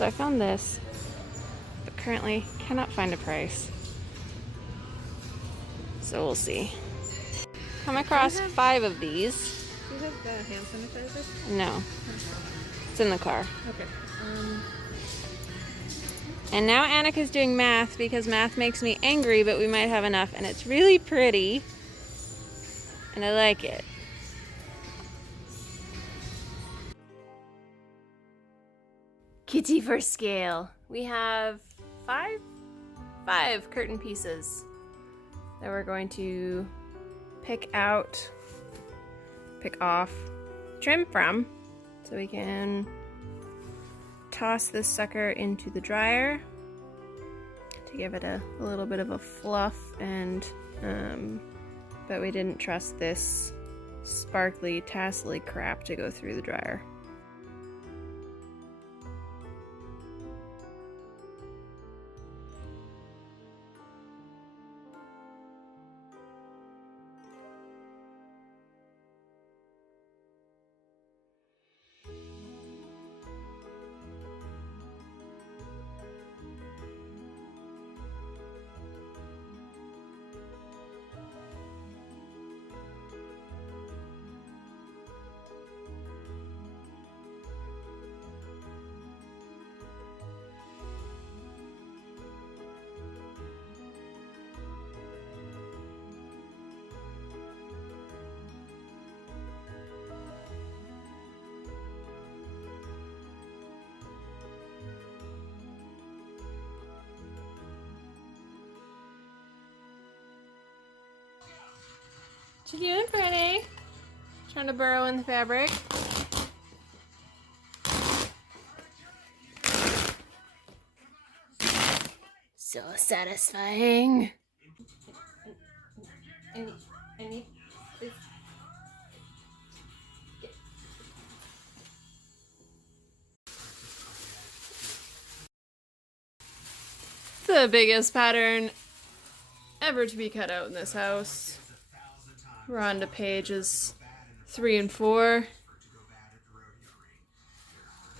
So I found this, but currently cannot find a price. So we'll see. Come across 5 of these. Do you have the hand sanitizer? No, it's in the car. Okay. And now Annika's doing math because math makes me angry, but we might have enough. And it's really pretty. And I like it. Kitty for scale. We have five curtain pieces that we're going to pick off, trim from, so we can toss this sucker into the dryer to give it a little bit of a fluff, and but we didn't trust this sparkly tassely crap to go through the dryer. What you doing, Pretty? Trying to burrow in the fabric. So satisfying. Any, please. The biggest pattern ever to be cut out in this house. We're on to pages 3 and 4.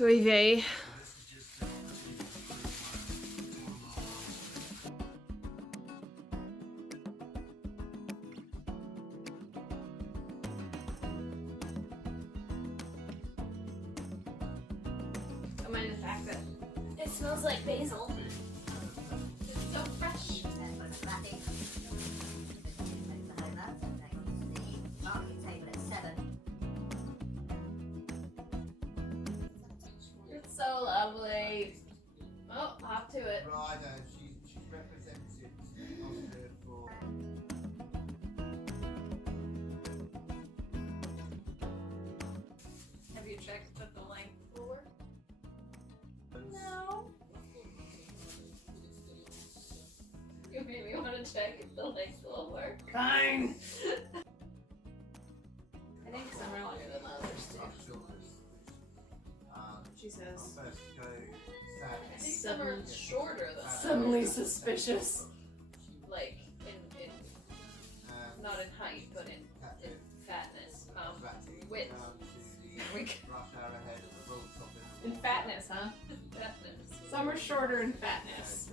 Oy vey. Don't mind the fact that it smells like basil. It's so fresh. It's so lovely. Oh, hop to it. Right, she's represented Austria for. Have you checked that the length will work? No. You made me want to check if the length will work. Fine. I think some are longer than the others too. She says. I think some are shorter than others. Suddenly suspicious. Like in not in height, but in fatness. Width. In fatness, huh? Fatness. Some are shorter in fatness.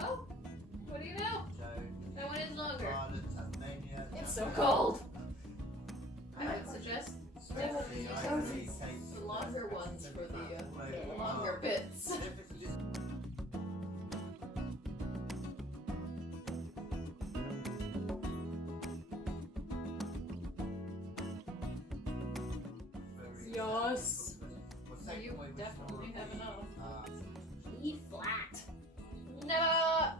Oh, what do you know? That one is longer. It's so cold. I would suggest definitely using the longer ones for the longer bits. Yes. You definitely have enough. E flat. No.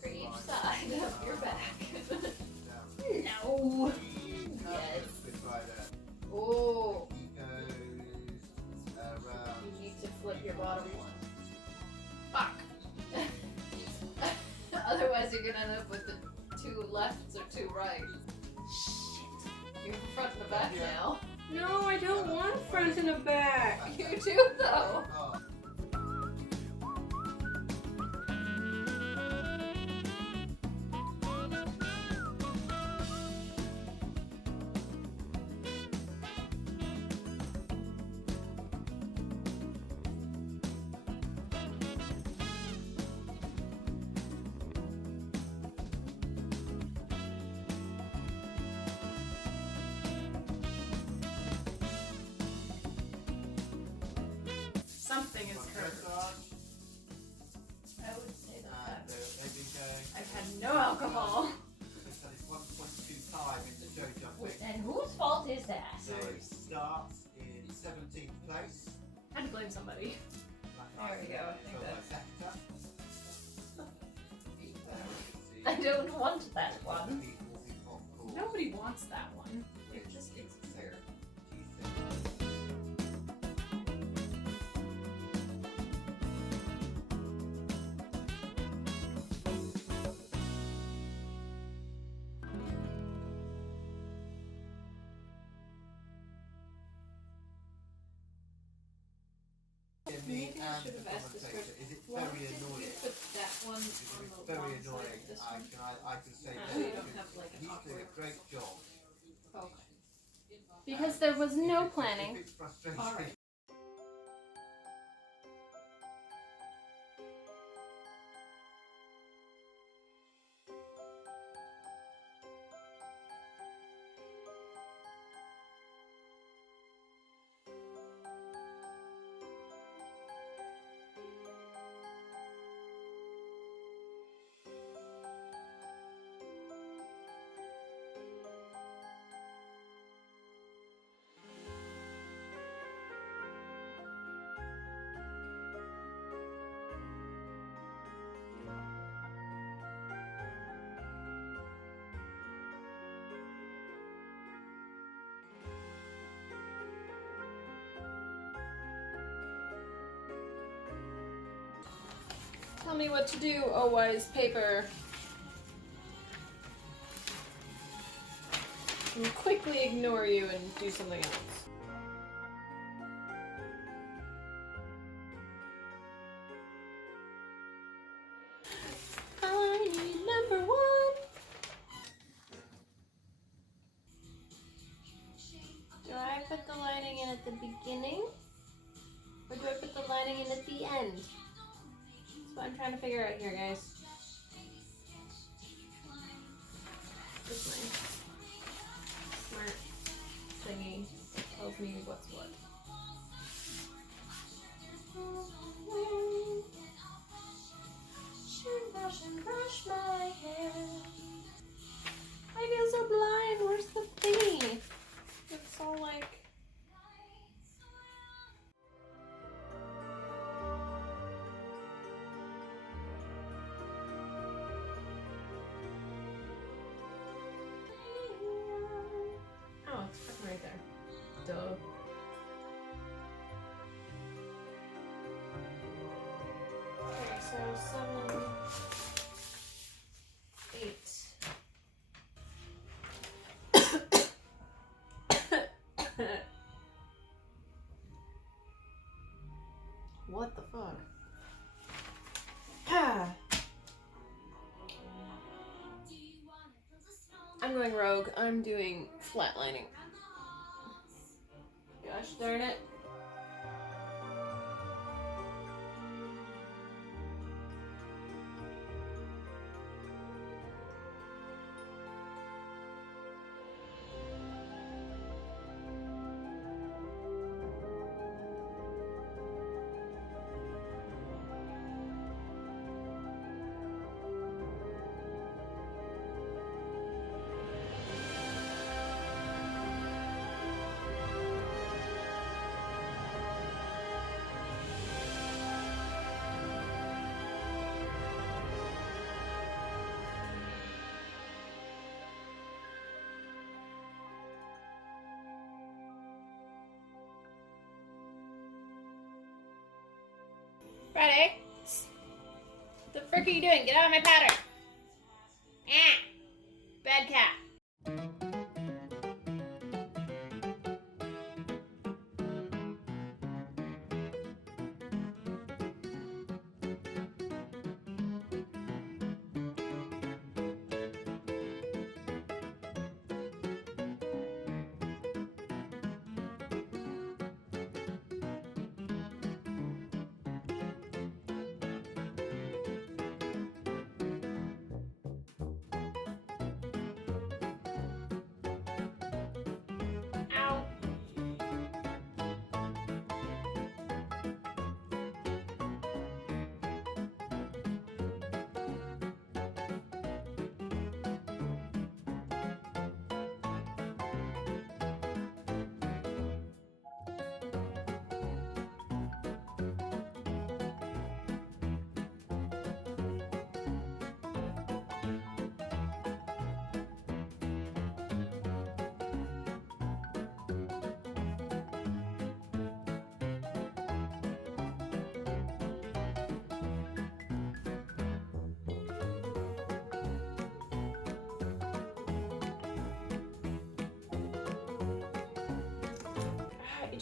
For each side of your back. No. Yes. Oh. You need to flip your bottom one. Fuck. Otherwise you're gonna end up with the 2 lefts or 2 rights. Shit. You're front and the back Yeah. now. No, I don't want front and a back. You do though. Oh. Something is curved. Dressage, I would say and that. maybe going. I've had no alcohol. So it's 1.25 in the show jumping. And whose fault is that? So it starts in 17th place. Had to blame somebody. There we go, I think that's- I don't want that one. Nobody wants that one. It just it's fair. Maybe I should have asked this first. Is it Why very did you annoying? put that one If on it's the very wrong side annoying, of this I one? can say So no. you don't have like an He's doing awkward. a great job. Okay. Because there was no If planning. it's frustrating, All right. Tell me what to do, oh wise paper. And quickly ignore you and do something else. I need number 1. Do I put the lining in at the beginning? Or do I put the lining in at the end? That's what I'm trying to figure out here, guys. This my smart thingy tells me what's what. Brush and brush my hair. I feel so blind. Where's the thingy? It's all like. Oh, it's fucking right there. Duh. Okay, so 7, 8. What the fuck? I'm going rogue. I'm doing flatlining. Gosh darn it. Friday? What the frick are you doing? Get out of my pattern! Ah! Bad cat.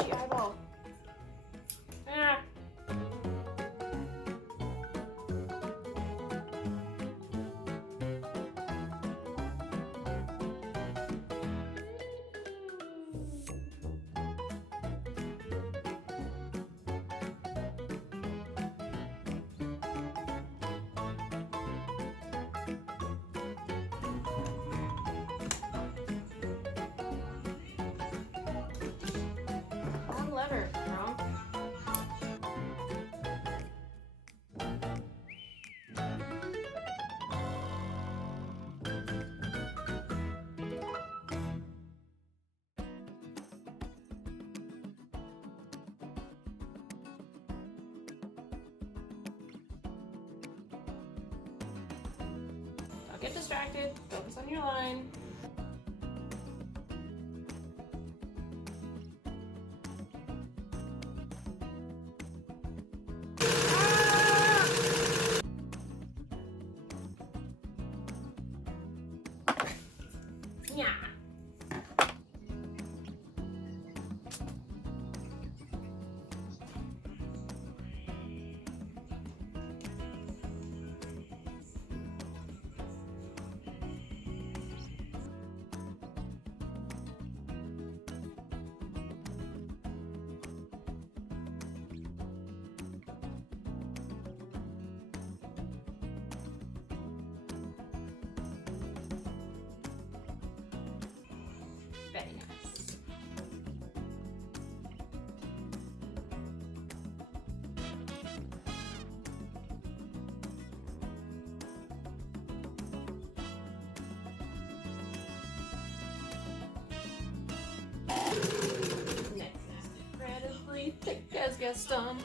itchy eyeball. Ah. Wrong lever, wrong. Don't get distracted. Focus on your line. Yeah. Very nice. Next, incredibly thick as Gaston.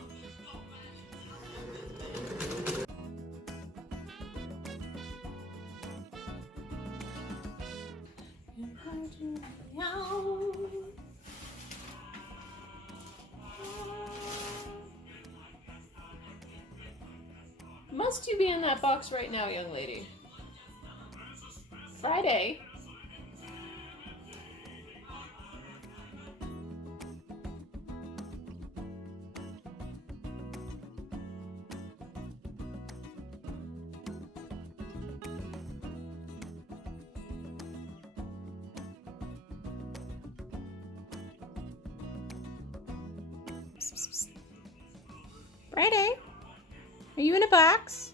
Must you be in that box right now, young lady? Friday? Friday? Are you in a box?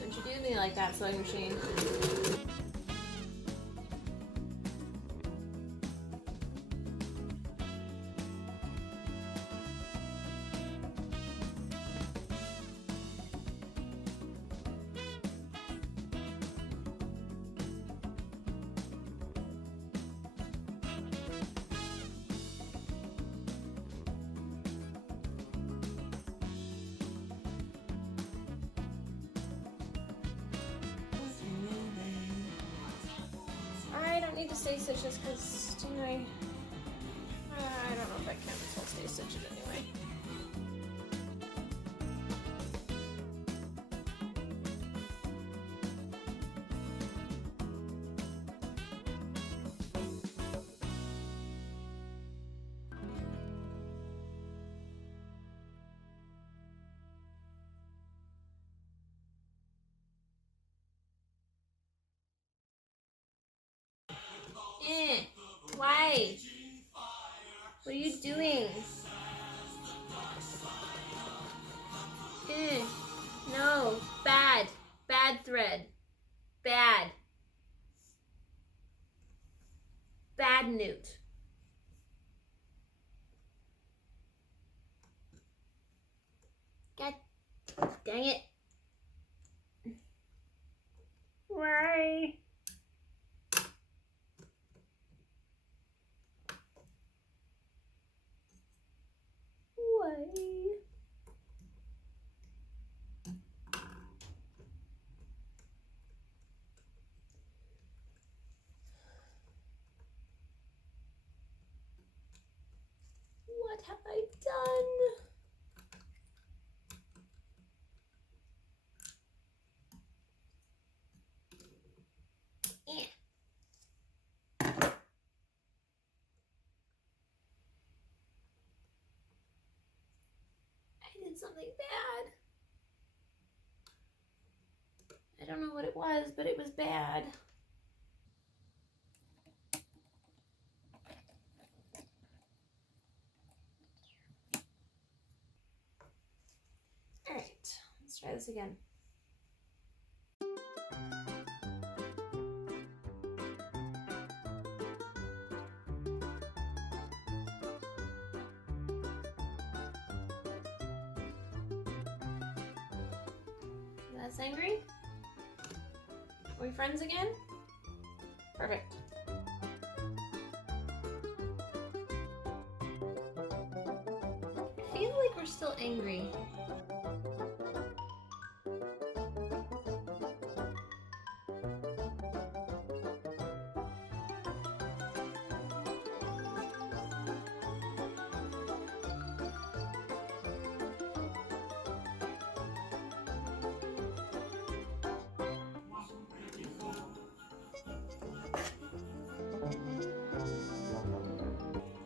Don't you do me like that, sewing machine. I don't need to stay stitches because anyway, I don't know if I can. So I'll stay stitches anyway. Why? What are you doing? No, bad. Bad thread. Bad. Bad Newt. God dang it. did something bad. I don't know what it was, but it was bad. All right, let's try this again. Less angry? Are we friends again? Perfect. I feel like we're still angry.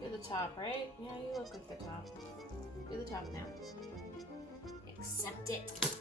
Do the top, right? Yeah, you look like the top. Do the top now. Accept it.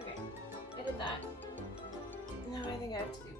Okay, I did that. Now I think I have to do